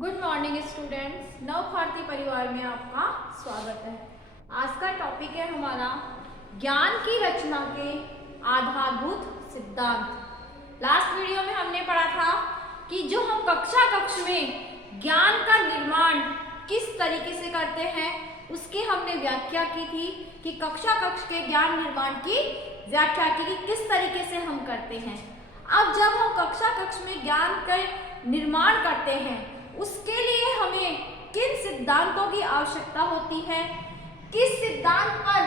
Good morning students, नव भारती परिवार में आपका स्वागत है। आज का टॉपिक है हमारा ज्ञान की रचना के आधारभूत सिद्धांत। लास्ट वीडियो में हमने पढ़ा था कि जो हम कक्ष में ज्ञान का निर्माण किस तरीके से करते हैं उसकी हमने व्याख्या की थी कि कक्ष के ज्ञान निर्माण की व्याख्या की कि किस तरीके से हम करते हैं। अब जब हम कक्ष में ज्ञान का निर्माण करते हैं उसके लिए हमें किन सिद्धांतों की आवश्यकता होती है, किस सिद्धांत पर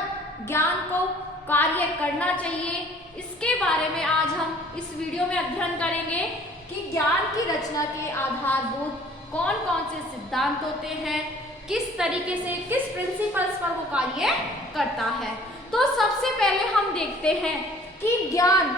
ज्ञान को कार्य करना चाहिए, इसके बारे में आज हम इस वीडियो में अध्ययन करेंगे कि ज्ञान की रचना के आधारभूत कौन कौन से सिद्धांत होते हैं, किस तरीके से किस प्रिंसिपल्स पर वो कार्य करता है। तो सबसे पहले हम देखते हैं कि ज्ञान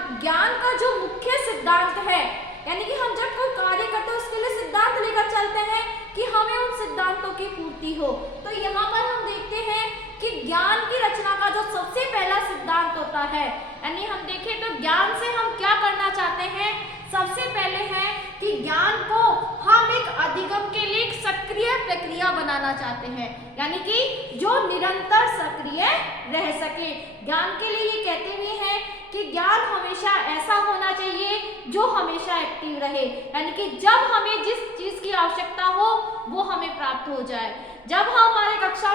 का जो मुख्य सिद्धांत है, यानी कि हम जब कोई कार्य करते हैं उसके लिए सिद्धांत लेकर चलते हैं कि हमें उन सिद्धांतों की पूर्ति हो। तो यहाँ पर हम देखते हैं कि ज्ञान की रचना का जो सबसे पहला सिद्धांत होता है, यानी हम देखें तो ज्ञान से हम क्या करना चाहते हैं, सबसे पहले है कि ज्ञान को हम एक अधिगम के लिए एक सक्रिय प्रक्रिया बनाना चाहते हैं, यानी कि जो निरंतर सक्रिय रह सके। ज्ञान के लिए ये कहते हुए हैं कि ज्ञान हमेशा ऐसा होना चाहिए जो हमेशा एक्टिव रहे, यानी कि जब हमें जिस चीज की आवश्यकता हो वो हमें प्राप्त हो जाए। जब हमारे कक्षा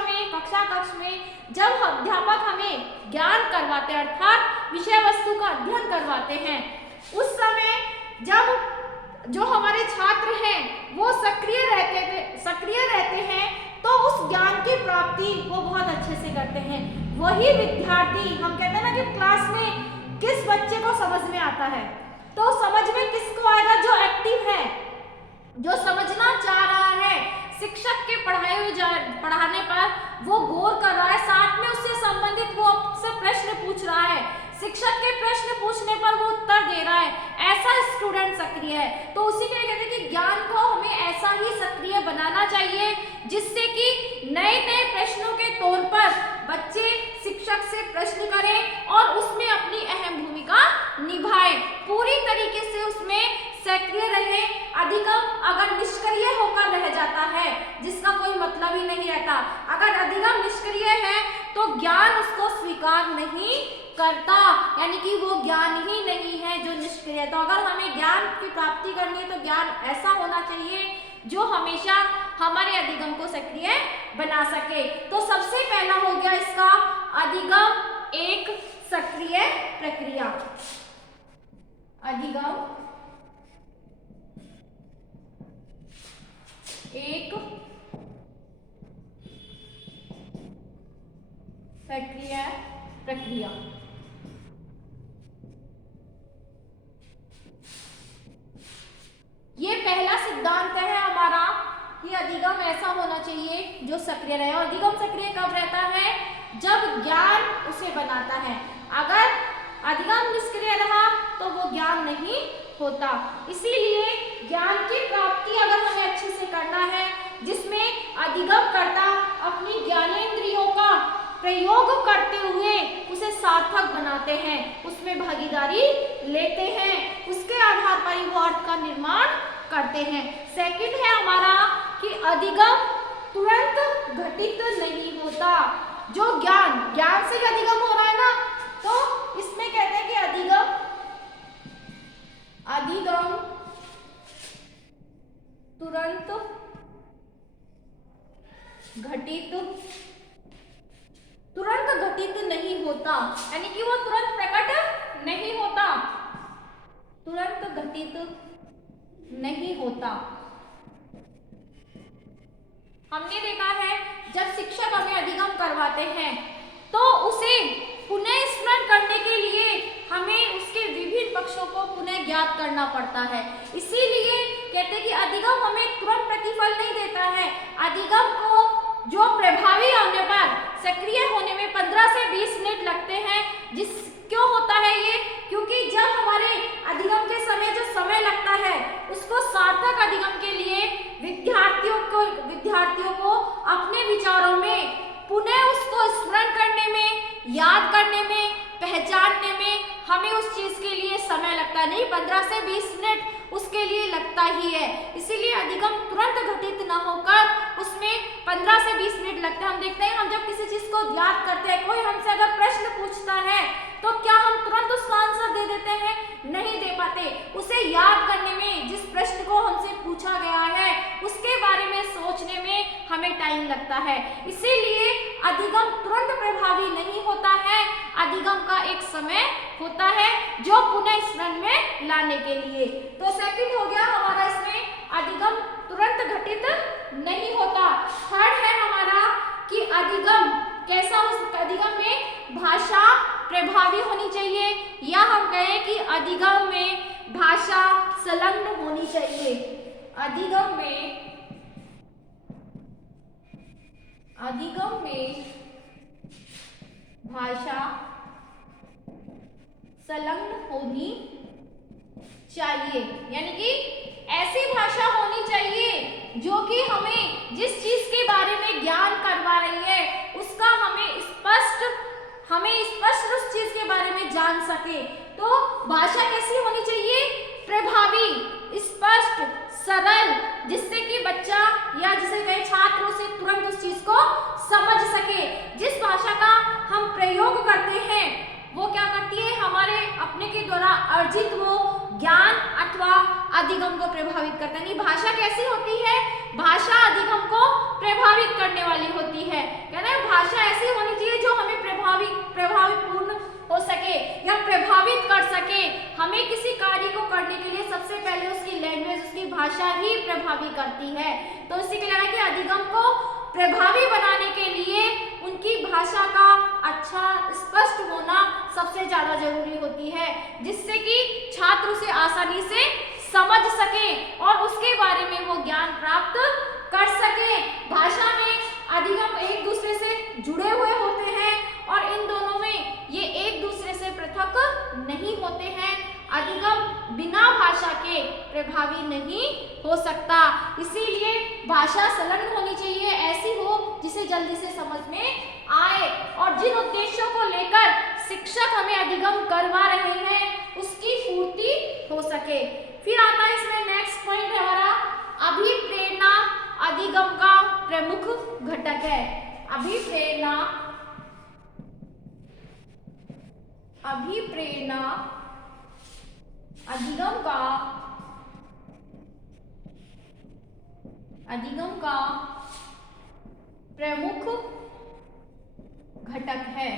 कक्ष में जब अध्यापक हमें ज्ञान करवाते हैं अर्थात विषय वस्तु का अध्ययन करवाते हैं, उस समय जब जो हमारे छात्र हैं वो सक्रिय रहते हैं तो उस ज्ञान की प्राप्ति वो बहुत अच्छे से करते हैं। वही विद्यार्थी, हम कहते हैं ना कि क्लास में किस बच्चे को समझ में आता है, तो समझ में किसको आएगा, जो एक्टिव है, जो समझना चाह रहा है, शिक्षक के पढ़ाने पर वो गौर कर रहा है, साथ में उससे संबंधित वो आपसे प्रश्न पूछ रहा है, शिक्षक के प्रश्न पूछने पर वो उत्तर दे रहा है, ऐसा स्टूडेंट सक्रिय है। तो उसी के लिए कहते हैं कि ज्ञान को हमें ऐसा ही सक्रिय बनाना चाहिए जिससे कि नए नए प्रश्नों के तौर पर बच्चे शिक्षक से प्रश्न करें और उसमें अपनी अहम भूमिका निभाएं, पूरी तरीके से उसमें सक्रिय रहे। अधिगम अगर निष्क्रिय होकर रह जाता है जिसका कोई मतलब ही नहीं रहता, अगर अधिगम निष्क्रिय है तो ज्ञान उसको स्वीकार नहीं करता, यानी कि वो ज्ञान ही नहीं है जो निष्क्रिय है। तो अगर हमें ज्ञान की प्राप्ति करनी है तो ज्ञान ऐसा होना चाहिए जो हमेशा हमारे अधिगम को सक्रिय बना सके। तो सबसे पहला हो गया इसका अधिगम एक सक्रिय प्रक्रिया। अधिगम एक सक्रिय प्रक्रिया। ये पहला सिद्धांत है हमारा कि अधिगम ऐसा होना चाहिए जो सक्रिय रहे। और अधिगम सक्रिय कब रहता है, जब ज्ञान उसे बनाता है। अगर अधिगम निष्क्रिय रहा तो वो ज्ञान नहीं होता। इसीलिए ज्ञान की प्राप्ति अगर हमें अच्छे से करना है, जिसमें अधिगम कर्ता अपनी ज्ञानेंद्रियों का प्रयोग करते हुए उसे सार्थक बनाते हैं, उसमें भागीदारी लेते हैं, उसके आधार पर ही वो अर्थ का निर्माण करते हैं। सेकंड है हमारा कि अधिगम तुरंत घटित नहीं होता। जो ज्ञान से अधिगम हो रहा है ना, तो इसमें कहते हैं कि अधिगम तुरंत घटित नहीं होता, यानी कि वो तुरंत प्रकट नहीं होता, तुरंत घटित नहीं होता। हमने देखा है जब शिक्षक हमें अधिगम करवाते हैं तो उसे पुनः स्मरण करने के लिए हमें उसके विभिन्न पक्षों को पुनः ज्ञात करना पड़ता है। इसीलिए कहते हैं कि अधिगम हमें तुरंत प्रतिफल नहीं देता है। अधिगम को जो प्रभावी होने पर, सक्रिय होने में 15 से 20 मिनट लगते हैं। क्यों होता है ये, क्योंकि जब हमारे अधिगम के समय जो समय लगता है उसको सार्थक अधिगम के लिए विद्यार्थियों को अपने विचारों में पुनः उसको स्मरण करने में, याद करने में, पहचानने में हमें उस चीज के लिए समय लगता है। नहीं 15 से 20 मिनट उसके लिए लगता होता ही है। इसीलिए अधिगम तुरंत घटित न होकर उसमें 15 से 20 मिनट लगते हैं। हम देखते हैं हम जब किसी चीज को याद करते हैं, कोई हमसे अगर प्रश्न पूछता है तो क्या हम तुरंत उसका आंसर दे देते हैं? नहीं दे पाते। उसे याद करने में, जिस प्रश्न को हमसे पूछा गया है उसके बारे में सोचने में हमें टाइम लगता है। इसीलिए अधिगम तुरंत प्रभावी नहीं होता है। अधिगम का एक समय होता है जो पुनः स्मरण में लाने के लिए। तो सेकंड हो गया हमारा इसमें, अधिगम तुरंत घटित नहीं होता। थर्ड है हमारा कि अधिगम कैसा, उस अधिगम में भाषा प्रभावी होनी चाहिए, या हम कहें कि अधिगम में भाषा संलग्न होनी चाहिए। अधिगम में भाषा संलग्न होनी चाहिए, यानी कि ऐसी भाषा होनी चाहिए जो कि हमें जिस चीज के बारे में ज्ञान करवा रही है उसका हमें स्पष्ट उस चीज के बारे में जान सके। तो भाषा कैसी होनी चाहिए? प्रभावी, स्पष्ट, सरल, जिससे कि बच्चा या जिसे कहे छात्र उसे तुरंत उस चीज को समझ सके। जिस भाषा का हम प्रयोग करते हैं वो क्या करती है? हमारे अपने के द्वारा अर्जित वो ज्ञान अथवा अधिगम को प्रभावित करता है। भाषा कैसी होती है? भाषा अधिगम को प्रभावित करने वाली होती है। कहना भाषा ऐसी होनी चाहिए जो हमें प्रभावपूर्ण हो सके या प्रभावित कर सके। हमें किसी कार्य को करने के लिए सबसे पहले उसकी लैंग्वेज, उसकी भाषा ही प्रभावी करती है। तो इसी के लिए कि अधिगम को प्रभावी बनाने के लिए उनकी भाषा का अच्छा स्पष्ट होना सबसे ज्यादा जरूरी होती है, जिससे कि छात्र उसे आसानी से समझ सके और उसके बारे में वो ज्ञान प्राप्त कर सके। भाषा में अधिगम एक दूसरे से जुड़े हुए होते हैं और इन दोनों में ये एक दूसरे से पृथक नहीं होते हैं। अधिगम बिना भाषा के प्रभावी नहीं हो सकता। इसीलिए भाषा संलग्न होनी चाहिए, ऐसी हो जिसे जल्दी से समझ में आए और जिन उद्देश्यों को लेकर शिक्षक हमें अधिगम करवा रहे हैं उसकी पूर्ति हो सके। फिर आता है इसमें नेक्स्ट पॉइंट है हमारा, अभिप्रेरणा अधिगम का प्रमुख घटक है। अभिप्रेरणा अधिगम का प्रमुख घटक है,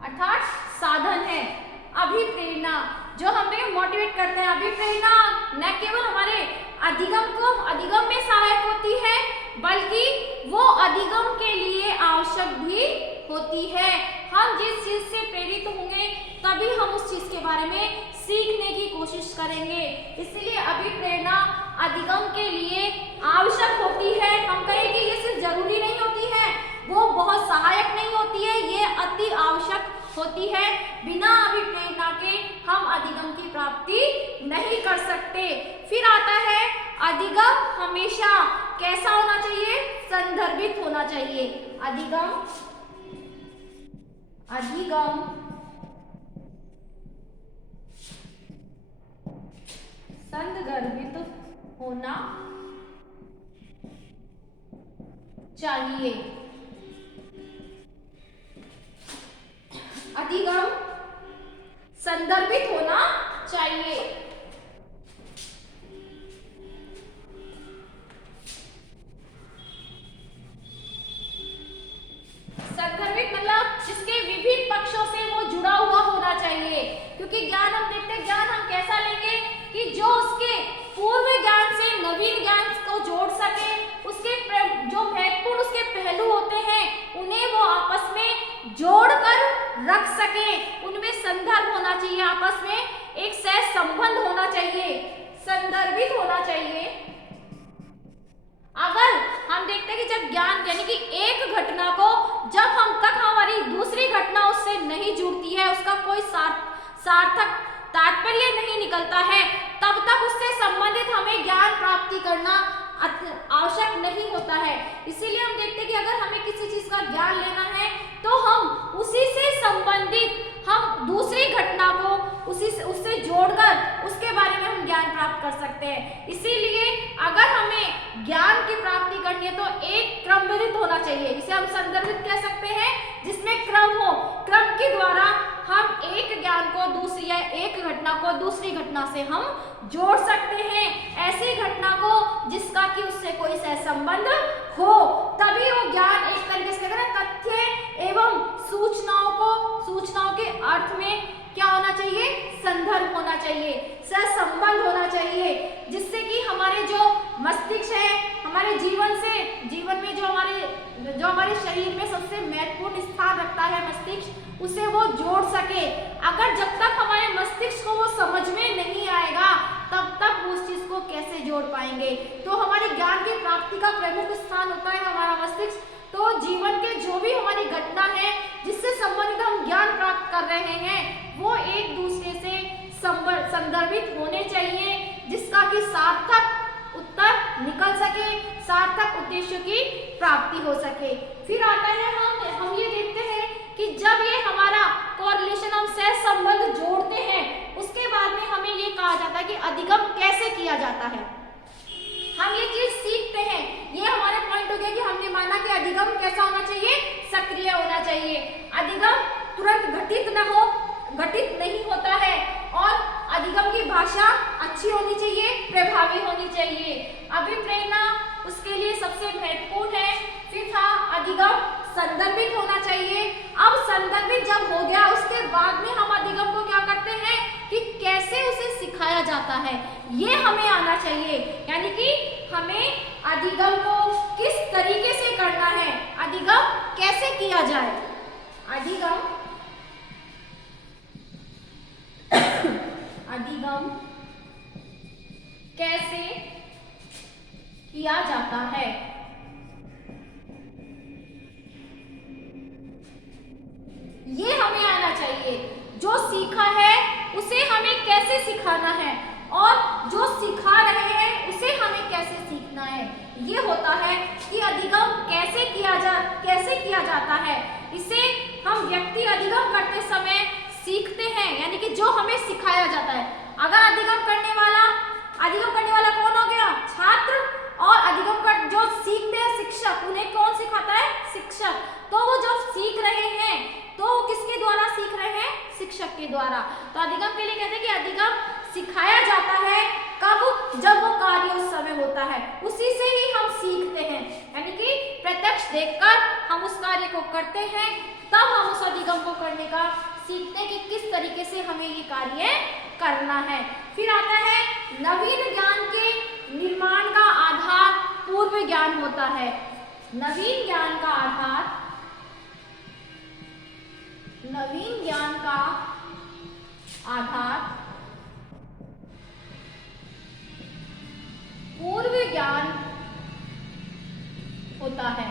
अर्थात साधन है। अभिप्रेरणा जो हमें मोटिवेट करते हैं, अभिप्रेरणा न केवल हमारे अधिगम में सहायक होती है बल्कि वो अधिगम के लिए आवश्यक भी होती है। हम जिस चीज से प्रेरित होंगे तभी हम उस चीज के बारे में सीखने की कोशिश करेंगे। इसलिए अभिप्रेरणा अधिगम के लिए आवश्यक होती है। हम कहें कि ये सिर्फ जरूरी नहीं होती है, वो बहुत सहायक नहीं होती है, ये अति आवश्यक होती है। बिना अभिप्रेरणा के हम अधिगम की प्राप्ति नहीं कर सकते। फिर आता है अधिगम हमेशा कैसा होना चाहिए? संदर्भित होना चाहिए। अधिगम संदर्भित होना चाहिए। अधिगम संदर्भित होना चाहिए। संदर्भित मतलब जिसके विभिन्न पक्षों से वो जुड़ा हुआ होना चाहिए, क्योंकि ज्ञान हम देखते हैं, ज्ञान हम कैसा लेंगे कि जो उसके पूर्व ज्ञान से नवीन ज्ञान को जोड़ सके, उसके जो महत्वपूर्ण उसके पहलू होते हैं उन्हें वो आपस में जोड़कर रख सके। उनमें संदर्भ होना चाहिए, आपस में एक सह संबंध होना चाहिए, संदर्भित होना चाहिए। अगर हम देखते हैं कि जब ज्ञान यानी कि एक घटना को जब हम तक हमारी दूसरी घटना उससे नहीं जुड़ती है, उसका कोई सार्थक तात्पर्य नहीं निकलता है, तब तक उससे संबंधित हमें ज्ञान प्राप्ति करना आवश्यक नहीं होता है। इसीलिए हम देखते हैं कि अगर हमें किसी चीज का ज्ञान लेना है तो हम उसी से संबंधित हम दूसरी घटना को उससे जोड़कर उसके बारे में हम ज्ञान प्राप्त कर सकते हैं। इसीलिए अगर हमें ज्ञान की प्राप्ति करनी है तो एक क्रमविधित होना चाहिए, इसे हम संदर्भित कह सकते हैं, जिसमें क्रम हो। क्रम के द्वारा हम एक ज्ञान को दूसरी या एक घटना को दूसरी घटना से हम जोड़ सकते हैं, ऐसी घटना को जिसका कि उससे कोई सहसंबंध हो, तभी वो ज्ञान एक तरीके से तथ्य एवं सूचनाओं के अर्थ में क्या होना चाहिए, संदर्भ होना चाहिए, सहसंबंध होना चाहिए, जिससे कि हमारे जो मस्तिष्क है, हमारे जीवन में जो हमारे शरीर में सबसे महत्वपूर्ण स्थान रखता है मस्तिष्क, उसे वो जोड़ सके। अगर जब तक हमारे मस्तिष्क को वो समझ में नहीं आएगा तब तक उस चीज को कैसे जोड़ पाएंगे। तो हमारे ज्ञान की प्राप्ति का प्रमुख स्थान होता है हमारा मस्तिष्क। तो जीवन के जो भी हमारी घटना है जिससे संबंधित हम ज्ञान प्राप्त कर रहे हैं, वो एक दूसरे से संदर्भित होने चाहिए, जिसका कि सार्थक उत्तर निकल सके, सार्थक उद्देश्य की प्राप्ति हो सके। फिर आता है हम ये देखते हैं कि जब ये हमारा कोरिलेशन, हम सहसंबंध जोड़ते हैं, उसके बाद में हमें ये कहा जाता है कि अधिगम कैसे किया जाता है। हम ये चीज सीखते हैं, ये हमारे पॉइंट हो गया कि हमने माना कि अधिगम कैसा होना चाहिए, सक्रिय होना चाहिए। अधिगम तुरंत घटित नहीं होता है, और अधिगम की भाषा अच्छी होनी चाहिए, प्रभावी होनी चाहिए। अभिप्रेरणा उसके लिए सबसे महत्वपूर्ण है। फिर था अधिगम संदर्भित होना चाहिए। अब संदर्भित जब हो गया, उसके बाद में हम अधिगम को क्या करते हैं कि कैसे उसे सिखाया जाता है, ये हमें आना चाहिए। यानी कि हमें अधिगम को किस तरीके से करना है, अधिगम कैसे किया जाए, अधिगम कैसे किया जाता है। ये हमें आना चाहिए। जो सीखा है उसे हमें कैसे सिखाना है, और जो सिखा रहे हैं उसे हमें कैसे सीखना है, ये होता है कि अधिगम कैसे किया जाता है। इसे हम व्यक्ति अधिगम करते समय सीखते हैं, यानी कि जो हमें सिखाया जाता है। अगर अधिगम करने वाला कौन हो गया, छात्र, और अधिगम कर जो सीखते हैं शिक्षक, उन्हें कौन सिखाता है, शिक्षक। तो वो जब सीख रहे हैं तो किसके द्वारा सीख रहे हैं, शिक्षक के द्वारा। तो अधिगम के लिए कहते हैं कि अधिगम सिखाया जाता है कब, जब वो कार्य उस समय होता है, उसी से ही हम सीखते हैं। यानी कि प्रत्यक्ष देखकर हम उस कार्य को करते हैं, तब हम उस अधिगम को करने का सीखते हैं कि किस तरीके से हमें ये कार्य करना है। फिर आता है नवीन ज्ञान के निर्माण का आधार पूर्व ज्ञान होता है। नवीन ज्ञान का आधार पूर्व ज्ञान होता है।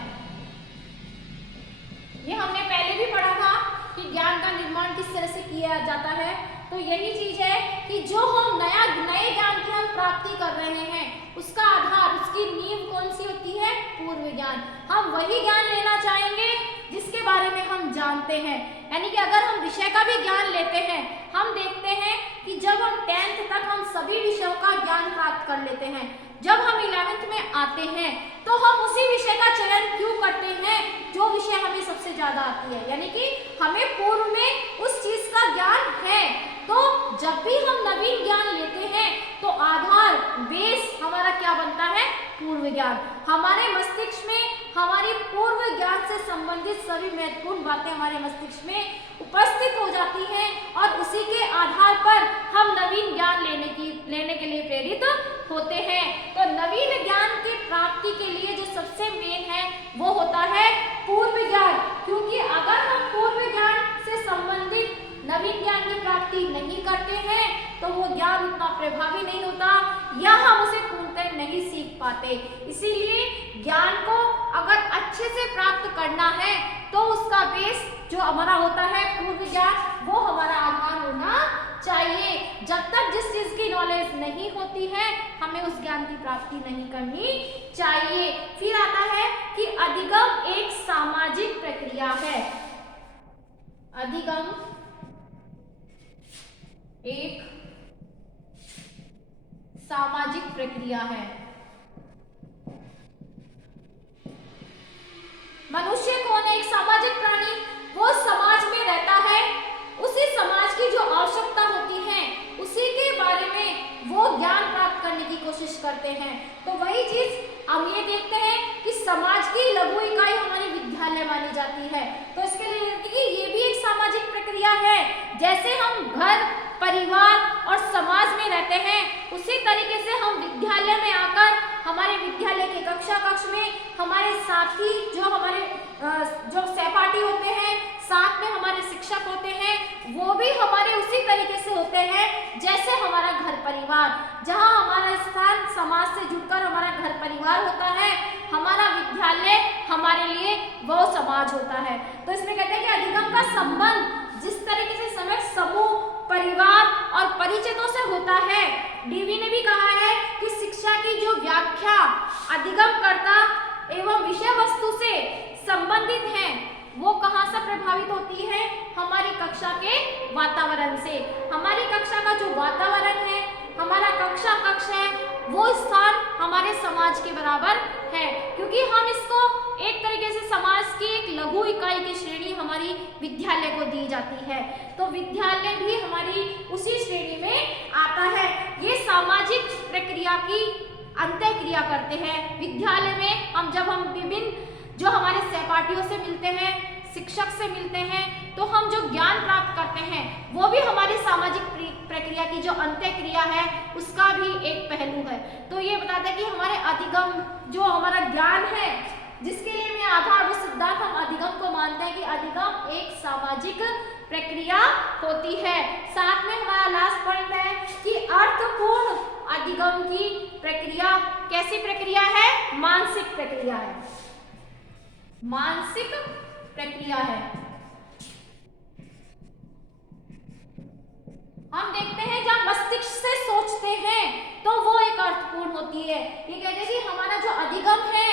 ये हमने पहले भी पढ़ा था कि ज्ञान का निर्माण किस तरह से किया जाता है। तो यही चीज है कि जो हम नए ज्ञान की हम प्राप्ति कर रहे हैं, उसका आधार, उसकी नींव कौन सी होती है, पूर्व ज्ञान। हम वही ज्ञान लेना चाहेंगे जिसके बारे में हम जानते हैं। यानी कि अगर हम विषय का भी ज्ञान लेते हैं, हम देखते हैं कि जब हम 10th तक हम सभी विषयों का ज्ञान प्राप्त कर लेते हैं, जब हम 11th में आते हैं तो हम उसी विषय का चयन क्यों करते हैं जो विषय हमें सबसे ज्यादा आती है। यानी कि हमें पूर्व में उस चीज का ज्ञान है। तो जब भी हम नवीन ज्ञान लेते हैं तो आधार, बेस हमारा क्या बनता है, पूर्व ज्ञान। हमारे मस्तिष्क में हमारी पूर्व ज्ञान से संबंधित सभी महत्वपूर्ण बातें हमारे मस्तिष्क में उपस्थित हो जाती हैं, और उसी के आधार पर हम नवीन ज्ञान लेने के लिए प्रेरित होते हैं। तो नवीन ज्ञान की प्राप्ति के लिए जो सबसे मेन है वो होता है पूर्व ज्ञान। क्योंकि अगर हम पूर्व ज्ञान से संबंधित नवीन ज्ञान की प्राप्ति नहीं करते हैं तो वो ज्ञान उतना प्रभावी नहीं होता, या हम उसे पूर्णतः नहीं सीख पाते। इसीलिए ज्ञान को अगर अच्छे से प्राप्त करना है तो उसका बेस जो हमारा होता है पूर्व ज्ञान, वो हमारा आधार होना चाहिए। जब तक जिस चीज की नॉलेज नहीं होती है, हमें उस ज्ञान की प्राप्ति नहीं करनी चाहिए। फिर आता है कि अधिगम एक सामाजिक प्रक्रिया है। अधिगम एक सामाजिक प्रक्रिया है। मनुष्य कौन है? एक सामाजिक प्राणी। वो समाज में रहता है, उसी समाज की जो आवश्यकता होती है उसी के बारे में वो ज्ञान प्राप्त करने की कोशिश करते हैं। तो वही चीज हम ये देखते हैं कि समाज की लघु इकाई हमारी विद्यालय मानी जाती है। तो इसके लिए कि ये भी एक सामाजिक प्रक्रिया है। जैसे हम घर, परिवार और समाज में रहते हैं, उसी तरीके से हम विद्यालय में आकर हमारे विद्यालय के कक्ष में हमारे साथी जो सहपाठी होते हैं, साथ में हमारे शिक्षक होते हैं, वो भी हमारे उसी तरीके से होते हैं जैसे हमारा घर परिवार। जहाँ हमारा स्थान समाज से जुड़कर हमारा घर परिवार होता है, हमारा विद्यालय हमारे लिए वो समाज होता है। तो इसमें कहते हैं कि अधिगम का संबंध जिस तरीके से समय समूह, परिवार और परिचितों से होता है, डीवी ने भी कहा है कि शिक्षा की जो व्याख्या अधिगमकर्ता एवं विषय वस्तु से संबंधित है, वो कहाँ से प्रभावित होती है? हमारी कक्षा के वातावरण से। हमारी कक्षा का जो वातावरण है, हमारा कक्ष है, वो स्थान हमारे समाज के बराबर है, क्योंकि हम इसको एक तरीके से समाज की एक लघु इकाई की श्रेणी हमारी विद्यालय को दी जाती है। तो विद्यालय भी हमारी उसी श्रेणी में आता है। ये सामाजिक प्रक्रिया की अंत्य क्रिया करते हैं। विद्यालय में जब हम विभिन्न जो हमारे सहपाठियों से मिलते हैं, शिक्षक से मिलते हैं, तो हम जो ज्ञान प्राप्त करते हैं वो भी हमारी सामाजिक प्रक्रिया की जो अंत्य क्रिया है उसका भी एक पहलू है। तो ये बताते हैं कि हमारे अधिगम जो हमारा ज्ञान है, जिसके लिए मैं आधारभूत सिद्धांत हम अधिगम को मानते हैं कि अधिगम एक सामाजिक प्रक्रिया होती है। साथ में हमारा लास्ट पॉइंट है कि अर्थपूर्ण अधिगम की प्रक्रिया कैसी प्रक्रिया है? मानसिक प्रक्रिया है। मानसिक प्रक्रिया है। हम देखते हैं जब मस्तिष्क से सोचते हैं तो वो एक अर्थपूर्ण होती है। ये कहते हैं कि हमारा जो अधिगम है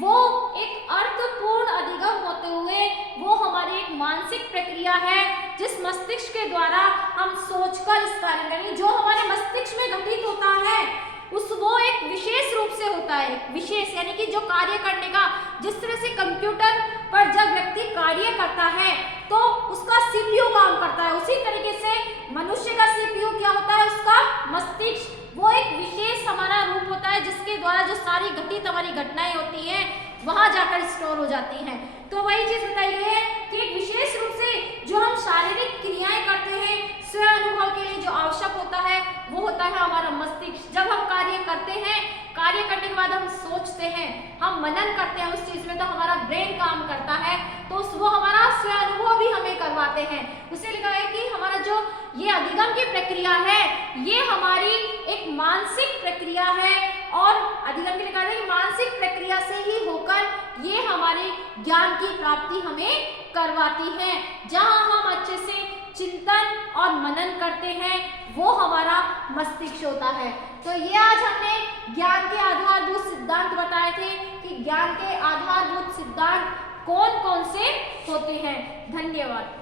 वो एक अर्थपूर्ण अधिगम होते हुए वो हमारी एक मानसिक प्रक्रिया है, जिस मस्तिष्क के द्वारा हम सोचकर इस कार्य करें। जो हमारे मस्तिष्क में घटित होता है वो एक विशेष रूप से होता है। विशेष यानी कि जो कार्य करने का, जिस तरह से कंप्यूटर पर जब व्यक्ति कार्य करता है तो उसका सीपीयू काम करता है, उसी तरीके से मनुष्य का सीपीयू क्या होता है? उसका मस्तिष्क। वो एक विशेष हमारा रूप होता है जिसके द्वारा जो सारी घटित हमारी घटनाएं होती हैं वहां जाकर स्टोर हो जाती हैं। तो वही चीज बताई गई है कि एक विशेष रूप से जो हम शारीरिक क्रियाएं करते हैं, स्व अनुभव के लिए जो आवश्यक होता है वो होता है हमारा मस्तिष्क। जब हम कार्य करते हैं, कार्य करने के बाद हम सोचते हैं, हम मनन करते हैं उस चीज में, तो हमारा ब्रेन काम करता है, तो वो हमारा स्व अनुभव भी हमें करवाते हैं। उसे लिखा है कि हमारा जो ये अधिगम की प्रक्रिया है ये हमारी एक मानसिक प्रक्रिया है, और अधिगम के लिखा है मानसिक प्रक्रिया से ही होकर ये हमारे ज्ञान की प्राप्ति हमें करवाती है। जहाँ हम अच्छे से चिंतन और मनन करते हैं वो हमारा मस्तिष्क होता है। तो ये आज हमने ज्ञान के आधारभूत सिद्धांत बताए थे कि ज्ञान के आधारभूत सिद्धांत कौन कौन से होते हैं। धन्यवाद।